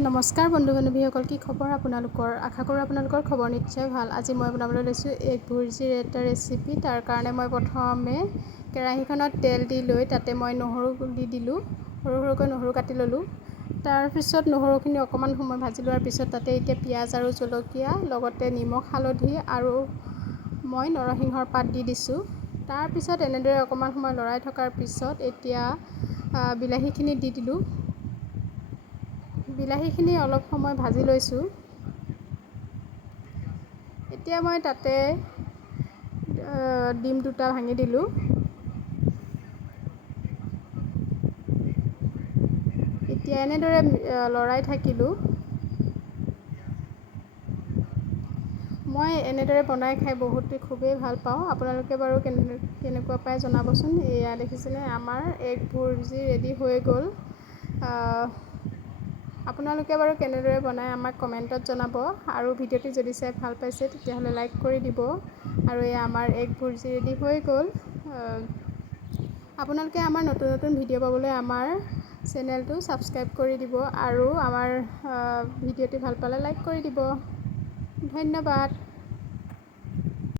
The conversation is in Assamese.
নমস্কাৰ বন্ধু বান্ধৱীসকল, কি খবৰ আপোনালোকৰ? আশা কৰোঁ আপোনালোকৰ খবৰ নিশ্চয় ভাল। আজি মই বনাবলৈ লৈছোঁ এগ ভুৰ্জিৰ এটা ৰেচিপি। তাৰ কাৰণে মই প্ৰথমে কেৰাহীখনত তেল দি লৈ তাতে মই নহৰু দি দিলোঁ। সৰু সৰুকৈ নহৰু কাটি ল'লোঁ। তাৰপিছত নহৰুখিনি অকণমান সময় ভাজি লোৱাৰ পিছত তাতে এতিয়া পিঁয়াজ আৰু জলকীয়া লগতে নিমখ হালধি আৰু মই নৰসিংহৰ পাত দি দিছোঁ। তাৰপিছত এনেদৰে অকণমান সময় লৰাই থকাৰ পিছত এতিয়া বিলাহীখিনি দি দিলোঁ। বিলাহীখিনি অলপ সময় ভাজি লৈছোঁ। এতিয়া মই তাতে ডিম দুটা ভাঙি দিলোঁ। এতিয়া এনেদৰে লৰাই থাকিলোঁ। মই এনেদৰে বনাই খাই খুবেই ভাল পাওঁ। আপোনালোকে বাৰু কেনেকুৱা পায় জনাবচোন। এয়া দেখিছেনে, আমাৰ এগ ভুৰ্জি ৰেডি হৈ গ'ল। আপোনালোকে বাৰু কেনেদৰে বনায় আমাক কমেণ্টত জনাব। আৰু ভিডিঅ'টি যদি চাই ভাল পাইছে তেতিয়াহ'লে লাইক কৰি দিব। আৰু এয়া আমাৰ এগ ভুৰ্জি ৰেডি হৈ গ'ল। আপোনালোকে আমাৰ নতুন নতুন ভিডিঅ' পাবলৈ আমাৰ চেনেলটো ছাবস্ক্ৰাইব কৰি দিব আৰু আমাৰ ভিডিঅ'টি ভাল পালে লাইক কৰি দিব। ধন্যবাদ।